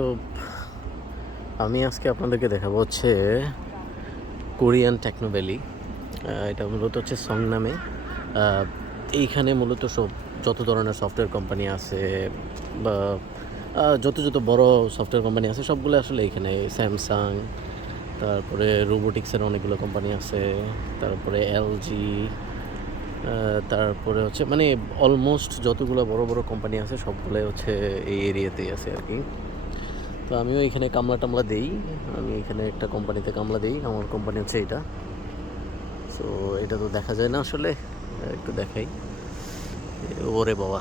তো আমি আজকে আপনাদেরকে দেখাবো হচ্ছে কোরিয়ান টেকনো ভ্যালি। এটা মূলত হচ্ছে সংনামে। এইখানে মূলত যত ধরনের সফটওয়্যার কোম্পানি আছে বা যত বড় সফটওয়্যার কোম্পানি আছে সবগুলো আসলে এইখানে। স্যামসাং, তারপরে রোবোটিক্সের অনেকগুলো কোম্পানি আছে, তারপরে এলজি, তারপরে হচ্ছে মানে অলমোস্ট যতগুলো বড় বড় কোম্পানি আছে সবগুলোই হচ্ছে এই এরিয়াতেই আছে আর কি। তো আমিও এখানে কামলা টামলা দেই। আমি এখানে একটা কোম্পানিতে কামলা দিই। আমার কোম্পানি হচ্ছে এটা। সো এটা তো দেখা যায় না আসলে, একটু দেখাই। ওরে বাবা,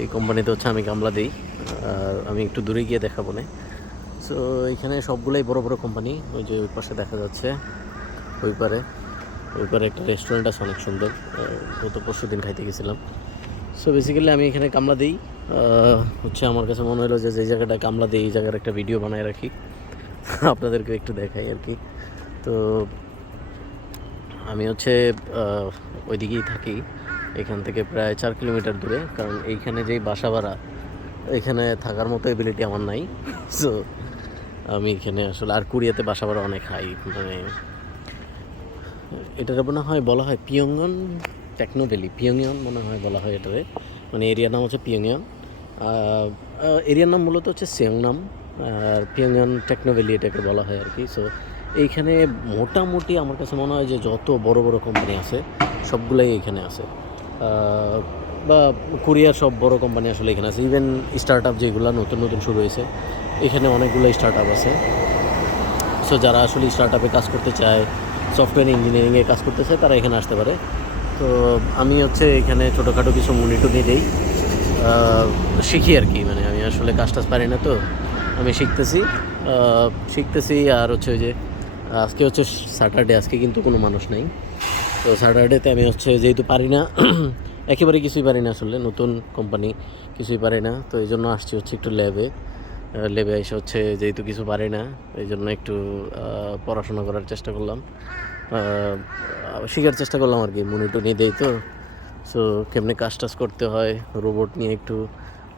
এই কোম্পানিতে হচ্ছে আমি কামলা দিই। আর আমি একটু দূরে গিয়ে দেখাবো না। সো এখানে সবগুলোই বড় বড় কোম্পানি। ওই যে ওই পাশে দেখা যাচ্ছে, ওই পারে একটা রেস্টুরেন্ট আছে অনেক সুন্দর। গত পরশু দিন খাইতে গেছিলাম। সো বেসিক্যালি আমি এখানে কামলা দিই। হচ্ছে আমার কাছে মনে হলো যে জায়গাটা কামলা দিই এই জায়গার একটা ভিডিও বানায় রাখি, আপনাদেরকে একটু দেখাই আর কি। তো আমি হচ্ছে ওইদিকেই থাকি, এখান থেকে প্রায় 4 কিলোমিটার দূরে। কারণ এইখানে যেই বাসা ভাড়া, এখানে থাকার মতো এবিলিটি আমার নাই। সো আমি এখানে আসলে, আর কোরিয়াতে বাসা ভাড়া অনেক হাই। মানে এটার মনে হয় বলা হয় পিয়ংয়ন টেকনো ভ্যালি, পিয়ংয়ন মনে হয় বলা হয় এটারে। মানে এরিয়ার নাম হচ্ছে পিয়ংয়ন। এরিয়ার নাম মূলত হচ্ছে সেয়ংনাম, আর পিয়ংয়ন টেকনো ভ্যালি এটাকে বলা হয় আর কি। সো এইখানে মোটামুটি আমার কাছে মনে হয় যে যত বড় বড় কোম্পানি আছে সবগুলাই এখানে আছে। বা কোরিয়ার সব বড় কোম্পানি আসলে এখানে আছে। ইভেন স্টার্ট আপ যেগুলো নতুন নতুন শুরু হয়েছে, এখানে অনেকগুলো স্টার্ট আপ আছে। সো যারা আসলে স্টার্ট আপে কাজ করতে চায়, সফটওয়্যার ইঞ্জিনিয়ারিংয়ে কাজ করতে চায়, তারা এখানে আসতে পারে। তো আমি হচ্ছে এখানে ছোটোখাটো কিছু মনিটরি দিই, শিখি আর কি। মানে আমি আসলে কাজ টাজ পারি না, তো আমি শিখতেছি। আর হচ্ছে ওই যে আজকে হচ্ছে স্যাটারডে, আজকে কিন্তু কোনো মানুষ নেই। তো স্যাটারডেতে আমি হচ্ছে যেহেতু পারি না, একেবারে কিছুই পারি না আসলে, নতুন কোম্পানি, কিছুই পারি না। তো এই জন্য আসছি হচ্ছে একটু ল্যাবে এসে হচ্ছে যেহেতু কিছু পারি না, এই জন্য একটু পড়াশোনা করার চেষ্টা করলাম, শেখার চেষ্টা করলাম আর কি। মনিটর নিয়ে দেই তো। সো কেমনে কাজ টাজ করতে হয়, রোবট নিয়ে একটু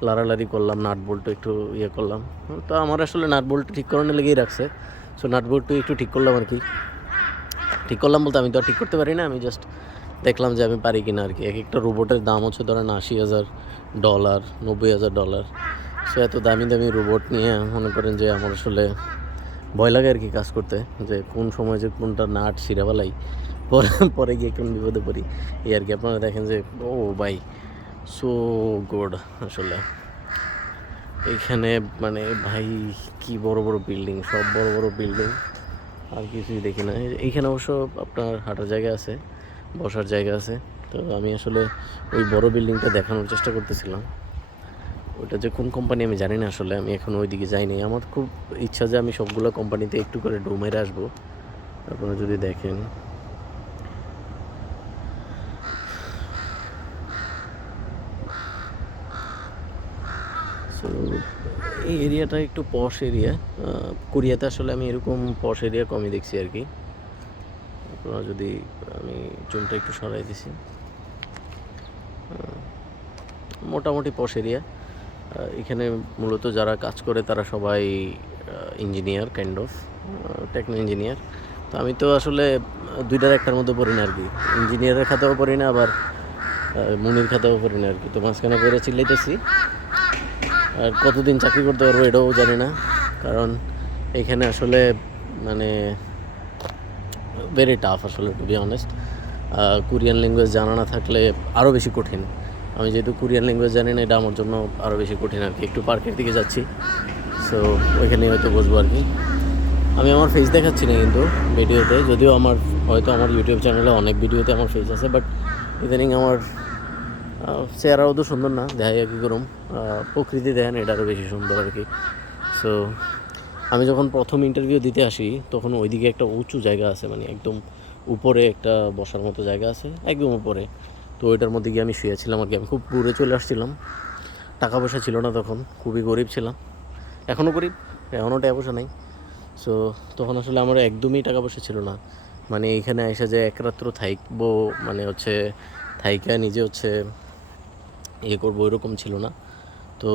লাড়ালাড়ি করলাম, নাট বল্টু একটু ইয়ে করলাম। তো আমার আসলে নাট বল্টু ঠিক করানো লেগেই রাখছে। সো নাট বল্টু একটু ঠিক করলাম আর কি। ঠিক করলাম বলতে আমি তো আর ঠিক করতে পারি না, আমি জাস্ট দেখলাম যে আমি পারি কিনা আর কি। এক একটা রোবটের দাম হচ্ছে ধরেন $80,000, $90,000। সো এত দামি দামি রোবট নিয়ে মনে করেন যে আমার আসলে ভয় লাগে আর কি কাজ করতে, যে কোন সময় যে কোনটা নাট ছিঁড়ে ফেলাই, পরে পরে গিয়ে কোন বিপদে পড়ি এই আর কি। আপনারা দেখেন যে ও ভাই, সো গুড আসলে এইখানে। মানে ভাই, কি বড় বড় বিল্ডিং, সব বড় বড় বিল্ডিং, আর কিছুই দেখি না। এইখানে অবশ্য আপনার হাঁটার জায়গা আছে, বসার জায়গা আছে। তো আমি আসলে ওই বড় বিল্ডিংটা দেখানোর চেষ্টা করতেছিলাম। ওটা যে কোন কোম্পানি আমি জানি না আসলে, আমি এখন ওই দিকে যাইনি। আমার খুব ইচ্ছা যে আমি সবগুলো কোম্পানিতে একটু করে ঢু মেরে আসবো। আপনারা যদি দেখেন, সো এই এরিয়াটা একটু পশ এরিয়া। কোরিয়াতে আসলে আমি এরকম পশ এরিয়া কমই দেখছি আর কি। আপনারা যদি, আমি জুমটা একটু সরাই দিছি, মোটামুটি পশ এরিয়া। এখানে মূলত যারা কাজ করে তারা সবাই engineer, kind of techno engineer. তো আমি তো আসলে দুইটার একটার মধ্যে পড়ি না আর কি। ইঞ্জিনিয়ারের খাতাও পড়ি না, আবার মুনির খাতাও পড়ি না আর কি। তো মাঝখানে করে চিল্লাইতেছি। আর কতদিন চাকরি করতে পারবো এটাও জানি না, কারণ এখানে আসলে মানে ভেরি টাফ আসলে, to be honest. Korean language জানা না থাকলে আরও বেশি কঠিন। আমি যেহেতু কোরিয়ান ল্যাঙ্গুয়েজ জানি না, এটা আমার জন্য আরও বেশি কঠিন আর কি। একটু পার্কের দিকে যাচ্ছি, সো ওইখানেই হয়তো বসবো আর কি। আমি আমার ফেস দেখাচ্ছি না কিন্তু ভিডিওতে, যদিও আমার হয়তো আমার ইউটিউব চ্যানেলে অনেক ভিডিওতে আমার ফেস আছে, বাট ইদানিং আমার চেহারাও তো সুন্দর না, দেখাই কী করুম। প্রকৃতি দেখেন, এটা আরও বেশি সুন্দর আর কি। সো আমি যখন প্রথম ইন্টারভিউ দিতে আসি, তখন ওইদিকে একটা উঁচু জায়গা আছে, মানে একদম উপরে একটা বসার মতো জায়গা আছে, একদম উপরে। তো ওইটার মধ্যে গিয়ে আমি শুয়েছিলাম আর কি। আমি খুব ঘুরে চলে আসছিলাম, টাকা পয়সা ছিল না তখন, খুবই গরিব ছিলাম। এখনও গরিব, এখনও টাকা পয়সা নাই। সো তখন আসলে আমার একদমই টাকা পয়সা ছিল না। মানে এইখানে এসে যে এক রাত্র থাকবো, মানে হচ্ছে থাইকা নিজে হচ্ছে ইয়ে করবো, ওইরকম ছিল না। তো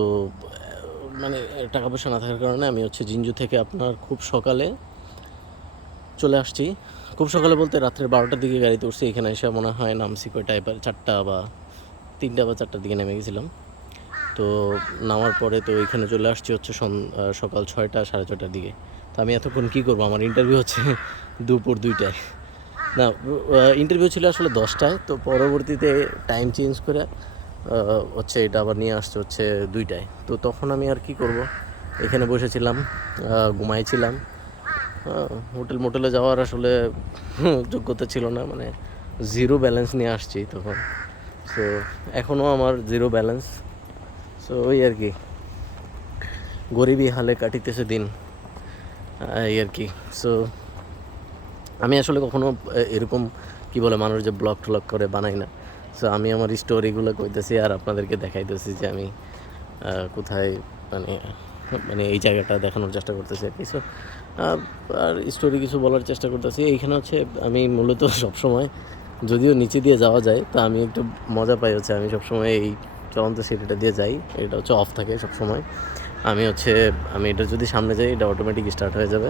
মানে টাকা পয়সা না থাকার কারণে আমি হচ্ছে জিঞ্জু থেকে আপনার খুব সকালে চলে আসছি। খুব সকালে বলতে রাত্রের 12টার দিকে গাড়িতে উঠছি, এখানে এসে মনে হয় নামছি কয়টায়, 4টা বা 3টা বা 4টার দিকে নেমে গেছিলাম। তো নামার পরে তো এখানে চলে আসছি হচ্ছে সকাল 6টা 6:30টার দিকে। তো আমি এতক্ষণ কী করবো, আমার ইন্টারভিউ হচ্ছে দুপুর 2টায়। না, ইন্টারভিউ ছিল আসলে 10টায়, তো পরবর্তীতে টাইম চেঞ্জ করে হচ্ছে এটা আবার নিয়ে আসছে হচ্ছে 2টায়। তো তখন আমি আর কি করব, এখানে বসেছিলাম, ঘুমাইছিলাম। মোটেলে যাওয়ার আসলে যোগ্যতা ছিল না, মানে জিরো ব্যালেন্স নিয়ে আসছি তখন। সো এখনও আমার জিরো ব্যালেন্স। সো ওই আর কি, গরিবই হালে কাটিতেছে দিন, এই আর কি। সো আমি আসলে কখনো এরকম কি বলে মানুষ যে ব্লগ ট্লগ করে বানাই না। সো আমি আমার স্টোরিগুলো কইতেছি আর আপনাদেরকে দেখাইতেছি যে আমি কোথায়, মানে মানে এই জায়গাটা দেখানোর চেষ্টা করতেছি আর কি। সো আর স্টোরি কিছু বলার চেষ্টা করতেছি। এইখানে হচ্ছে আমি মূলত সবসময়, যদিও নিচে দিয়ে যাওয়া যায়, তো আমি একটু মজা পাই হচ্ছে আমি সবসময় এই চলন্ত সিঁড়িটা দিয়ে যাই। এটা হচ্ছে অফ থাকে সবসময়। আমি এটা যদি সামনে যাই এটা অটোমেটিক স্টার্ট হয়ে যাবে।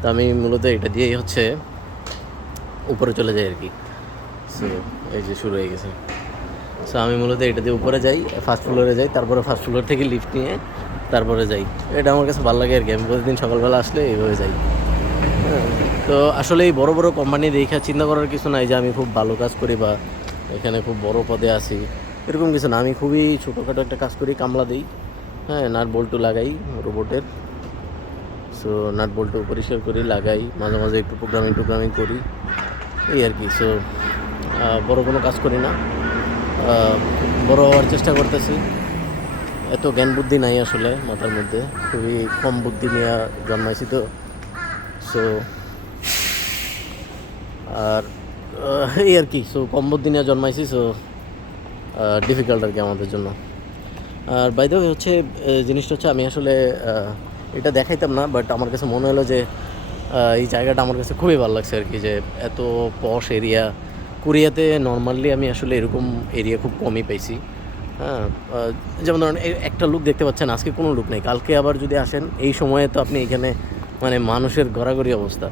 তো আমি মূলত এটা দিয়েই হচ্ছে উপরে চলে যাই আর কি। সো এই যে শুরু হয়ে গেছে। সো আমি মূলত এটা দিয়ে উপরে যাই, ফার্স্ট ফ্লোরে যাই, তারপরে ফার্স্ট ফ্লোর থেকে লিফট নিয়ে তারপরে যাই। এটা আমার কাছে ভালো লাগে আর কি। আমি প্রতিদিন সকালবেলা আসলে এইভাবে যাই। হ্যাঁ, তো আসলে এই বড় বড় কোম্পানি দেখে চিন্তা করার কিছু নাই যে আমি খুব ভালো কাজ করি বা এখানে খুব বড় পদে আছি, এরকম কিছু না। আমি খুবই ছোটোখাটো একটা কাজ করি, কামলা দিই, হ্যাঁ, নাট বল্টু লাগাই রোবটের। সো নাট বল্টু পরিষ্কার করি, লাগাই, মাঝে মাঝে একটু প্রোগ্রামিং করি, এই আর কি। সো বড় কোনো কাজ করি না, বড় হওয়ার চেষ্টা করতেছি। এত জ্ঞান বুদ্ধি নাই আসলে মাথার মধ্যে, খুবই কম বুদ্ধি নিয়ে জন্মাইছি তো। সো আর এই আর কি। সো কম বুদ্ধি নিয়ে জন্মাইছি, সো ডিফিকাল্ট আর কি আমাদের জন্য। আর বাই দ্য ওয়ে হচ্ছে জিনিসটা হচ্ছে আমি আসলে এটা দেখাইতাম না, বাট আমার কাছে মনে হলো যে এই জায়গাটা আমার কাছে খুবই ভালো লাগছে আর কি, যে এত পশ এরিয়া। কোরিয়াতে নর্মালি আমি আসলে এরকম এরিয়া খুব কমই পাইছি। হ্যাঁ, যেমন ধরুন একটা লুক দেখতে পাচ্ছেন, আজকে কোনো লুক নেই, কালকে আবার যদি আসেন এই সময়ে তো আপনি এখানে মানে মানুষের গড়াগড়ি অবস্থা।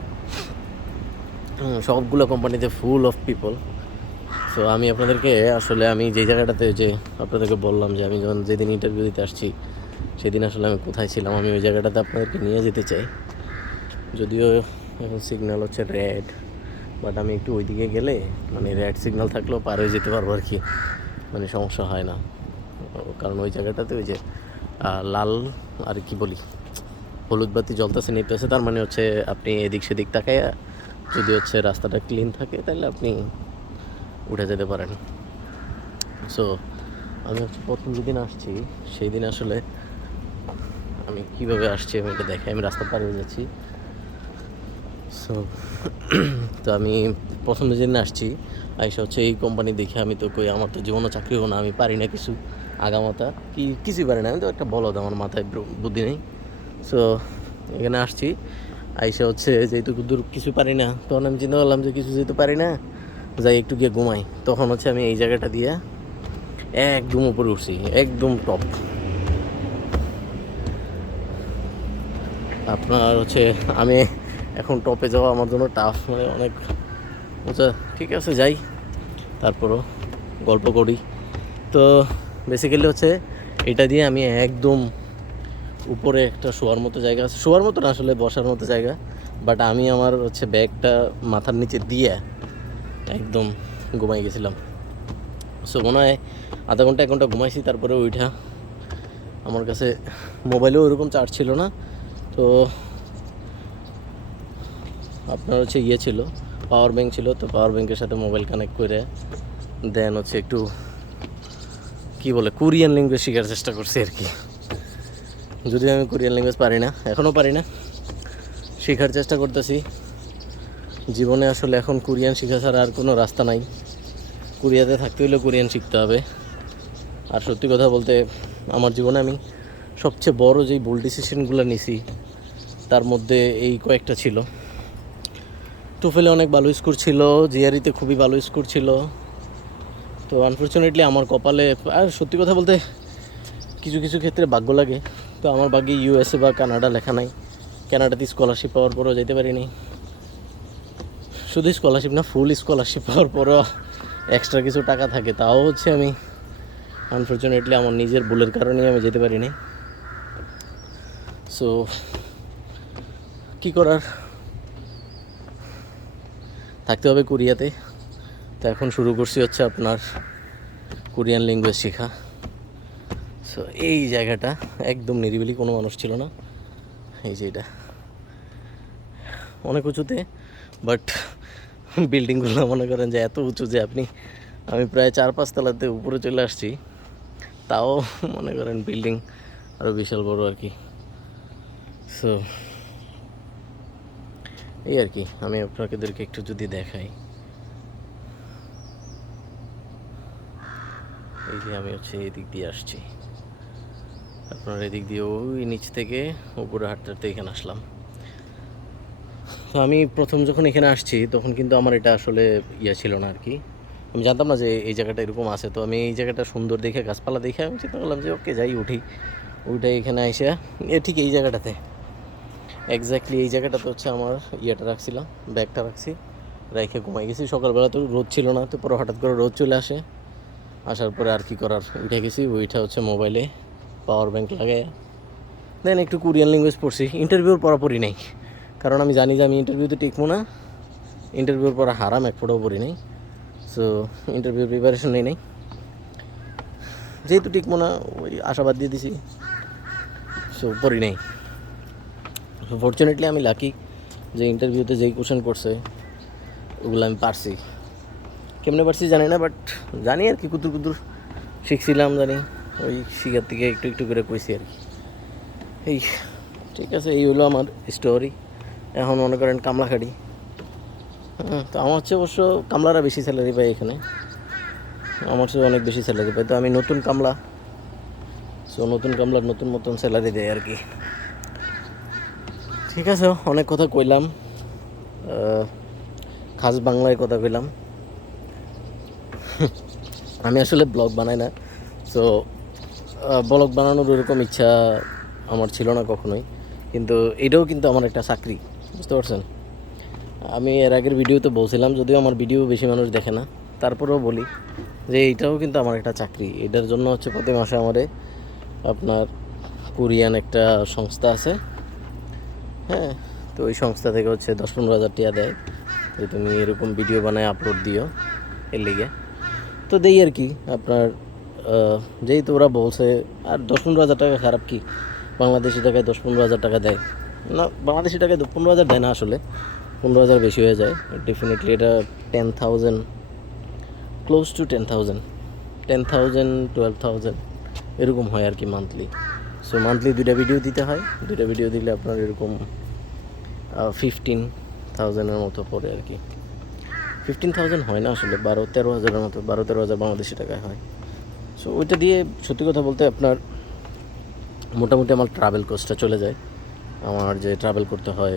সবগুলো কোম্পানিতে ফুল অফ পিপল। সো আমি আপনাদেরকে আসলে আমি যেই জায়গাটাতে যে আপনাদেরকে বললাম যে আমি যেদিন ইন্টারভিউ দিতে আসছি সেদিন আসলে আমি কোথায় ছিলাম, আমি ওই জায়গাটাতে আপনাদেরকে নিয়ে যেতে চাই। যদিও এখন সিগন্যাল হচ্ছে রেড, বাট আমি একটু ওইদিকে গেলে মানে রেড সিগন্যাল থাকলেও পার হয়ে যেতে পারবো আর কি, মানে সমস্যা হয় না। কারণ ওই জায়গাটাতে ওই যে লাল আর কি বলি হলুদ বাতি জ্বলতেছে নিতেছে, তার মানে হচ্ছে আপনি এদিক সেদিক তাকাইয়া যদি হচ্ছে রাস্তাটা ক্লিন থাকে তাহলে আপনি উঠে যেতে পারেন। সো আমি হচ্ছে প্রথম যেদিন আসছি সেই দিন আসলে আমি কীভাবে আসছি আমি এটা দেখে, আমি রাস্তা পার হয়ে যাচ্ছি। সো তো আমি প্রথম যেদিন আসছি আইসা হচ্ছে এই কোম্পানি দেখে আমি তো কই আমার তো জীবনও চাকরি হবো না, আমি পারি না কিছু আগামাতা কিছুই পারি না, আমি তো একটা বলদ, আমার মাথায় বুদ্ধি নেই। সো এখানে আসছি, আইসা হচ্ছে যেহেতু দূর কিছু পারি না, তখন আমি চিন্তা করলাম যে কিছু যেহেতু পারি না যাই একটু গিয়ে ঘুমাই। তখন হচ্ছে আমি এই জায়গাটা দিয়ে একদম উপরে উঠছি, একদম টপ। আপনার হচ্ছে আমি এখন টপে যাওয়া আমার জন্য টাফ, মানে অনেক আচ্ছা ঠিক আছে যাই, তারপরও গল্প করি। তো বেসিক্যালি হচ্ছে এটা দিয়ে আমি একদম উপরে একটা শোয়ার মতো জায়গা আছে, শোয়ার মতো না আসলে বসার মতো জায়গা, বাট আমি আমার হচ্ছে ব্যাগটা মাথার নিচে দিয়ে একদম ঘুমাই গেছিলাম। সো মনে হয় আধা ঘন্টা 1 ঘন্টা ঘুমাইছি, তারপরে ওইটা আমার কাছে মোবাইলেও ওরকম চার্জ ছিল না, তো আপনার হচ্ছে ছিল পাওয়ার ব্যাঙ্ক ছিল, তো পাওয়ার ব্যাঙ্কের সাথে মোবাইল কানেক্ট করে দেন হচ্ছে একটু কি বলে কোরিয়ান ল্যাঙ্গুয়েজ শেখার চেষ্টা করছি আর কি। যদিও আমি কোরিয়ান ল্যাঙ্গুয়েজ পারি না, এখনও পারি না, শেখার চেষ্টা করতেছি। জীবনে আসলে এখন কোরিয়ান শেখা ছাড়া আর কোনো রাস্তা নাই, কোরিয়াতে থাকতে হলে কোরিয়ান শিখতে হবে। আর সত্যি কথা বলতে আমার জীবনে আমি সবচেয়ে বড় যেই ভুল ডিসিশনগুলো নিছি তার মধ্যে এই কয়েকটা ছিল। টুফেলে অনেক ভালো স্কোর ছিল, জিআরইতে খুবই ভালো স্কোর ছিল, তো আনফর্চুনেটলি আমার কপালে, আর সত্যি কথা বলতে কিছু কিছু ক্ষেত্রে ভাগ্য লাগে, তো আমার ভাগ্যে ইউএসএ বা কানাডা লেখা নাই। কানাডাতে স্কলারশিপ পাওয়ার পরেও যেতে পারিনি। শুধু স্কলারশিপ না, ফুল স্কলারশিপ পাওয়ার পরেও এক্সট্রা কিছু টাকা থাকে, তাও হচ্ছে আমি আনফর্চুনেটলি আমার নিজের ভুলের কারণেই আমি যেতে পারিনি। সো কী করার, থাকতে হবে কোরিয়াতে। তো এখন শুরু করছি হচ্ছে আপনার কোরিয়ান ল্যাঙ্গুয়েজ শেখা। সো এই জায়গাটা একদম নিরিবিলি, কোনো মানুষ ছিল না। এই যে এটা অনেক উঁচুতে, বাট বিল্ডিংগুলো মনে করেন যে এত উঁচু যে আমি প্রায় 4-5 তলাতে উপরে চলে আসছি, তাও মনে করেন বিল্ডিং আরও বিশাল বড় আর কি। সো এই আর কি, আমি আপনাদেরকে একটু যদি দেখাই, এই যে আমি হচ্ছে এদিক দিয়ে আসছি, আপনার এদিক দিয়ে ওই নিচ থেকে উপরে হাঁটতে হাঁটতে এখানে আসলাম। তো আমি প্রথম যখন এখানে আসছি তখন কিন্তু আমার এটা আসলে ছিল না আর কি, আমি জানতাম না যে এই জায়গাটা এরকম আছে। তো আমি এই জায়গাটা সুন্দর দেখে, গাছপালা দেখে আমি চিন্তা করলাম যে ওকে যাই, উঠে এখানে এসে ঠিক এই জায়গাটাতে, এক্স্যাক্টলি এই জায়গাটাতে হচ্ছে আমার রাখছিলাম, ব্যাগটা রাখছি, রেখে ঘুমাই গেছি। সকালবেলা তো রোদ ছিল না, তো পরে হঠাৎ করে রোদ চলে আসার পরে আর কি করার, উঠে গেছি। ওইটা হচ্ছে মোবাইলে পাওয়ার ব্যাঙ্ক লাগাই, দেন একটু কোরিয়ান ল্যাঙ্গুয়েজ পড়ছি। ইন্টারভিউর পড়ি নাই, কারণ আমি জানি যে আমি ইন্টারভিউতে টিকবো না। ইন্টারভিউর পড়া হারাম, এক ফোটাও পড়ি নাই। সো ইন্টারভিউ প্রিপারেশন নেই, যেহেতু টিকবো না ওই আশাবাদ দিয়ে দিছি, সো পড়ি নাই। ফর্চুনেটলি আমি লাকি যে ইন্টারভিউতে যেই কোশ্চেন করছে ওগুলো আমি পারছি। কেমনে পারছি জানি না, বাট জানি আর কি, কুতুর শিখছিলাম, জানি ওই শিখার থেকে একটু একটু করে কইছি আর কি। এই ঠিক আছে, এই হলো আমার স্টোরি। এখন মনে করেন কামলা খাড়ি। তো আমার হচ্ছে অবশ্য কামলারা বেশি স্যালারি পায় এখানে, আমার চেয়ে অনেক বেশি স্যালারি পায়। তো আমি নতুন কামলা, সো নতুন কামলার নতুন মতন স্যালারি দেয় আর কি। ঠিক আছে, অনেক কথা কইলাম, খাস বাংলায় কথা কইলাম। আমি আসলে ব্লগ বানাই না, সো ব্লগ বানানোর ওরকম ইচ্ছা আমার ছিল না কখনোই, কিন্তু এটাও কিন্তু আমার একটা চাকরি, বুঝতে পারছেন। আমি এর আগের ভিডিওতে বলছিলাম, যদিও আমার ভিডিও বেশি মানুষ দেখে না, তারপরেও বলি যে এইটাও কিন্তু আমার একটা চাকরি। এটার জন্য হচ্ছে প্রতি মাসে আমারে আপনার কোরিয়ান একটা সংস্থা আছে, হ্যাঁ, তো ওই সংস্থা থেকে হচ্ছে 10-15 হাজার টাকা দেয় যে তুমি এরকম ভিডিও বানায় আপলোড দিও, এর লিগে। তো দেই আর কি আপনার, যেহেতু ওরা বলছে। আর 10-15 হাজার টাকা খারাপ কি, বাংলাদেশি টাকায় 10-15 হাজার টাকা দেয় না, বাংলাদেশি টাকায় 15 হাজার দেয় না, আসলে 15 হাজার বেশি হয়ে যায় ডেফিনেটলি। এটা 10,000, ক্লোজ টু 10,000, 12,000 এরকম হয় আর কি মান্থলি। সো মান্থলি 2টা ভিডিও দিতে হয়, 2টা ভিডিও দিলে আপনার এরকম 15,000-এর মতো পড়ে আর কি। 15,000 হয় না আসলে, 12-13 হাজারের মতো, 12-13 হাজার বাংলাদেশি টাকায় হয়। সো ওইটা দিয়ে সত্যি কথা বলতে আপনার মোটামুটি আমার ট্রাভেল কস্টটা চলে যায়। আমার যে ট্রাভেল করতে হয়,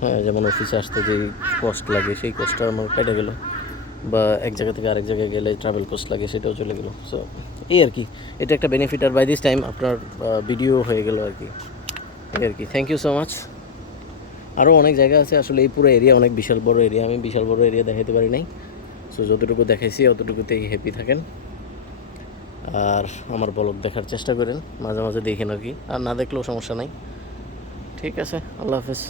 হ্যাঁ, যেমন অফিসে আসতে যেই কস্ট লাগে সেই কস্টটা আমার কেটে গেলো, বা এক জায়গা থেকে আরেক জায়গায় গেলে ট্রাভেল কস্ট লাগে সেটাও চলে গেলো। সো এই আর কি, এটা একটা বেনিফিট। আর বাই দিস টাইম আপনার ভিডিও হয়ে গেলো আর কি, এই আর কি। Thank you so much. আরও অনেক জায়গা আছে আসলে, এই পুরো এরিয়া অনেক বিশাল বড় এরিয়া, আমি বিশাল বড় এরিয়া দেখাতে পারি নাই। সো যতটুকু দেখাইছি অতটুকুতেই হ্যাপি থাকেন, আর আমার ব্লগ দেখার চেষ্টা করেন, মাঝে মাঝে দেখেন আর কি, আর না দেখলেও সমস্যা নাই। ঠিক আছে, আল্লাহ হাফেজ।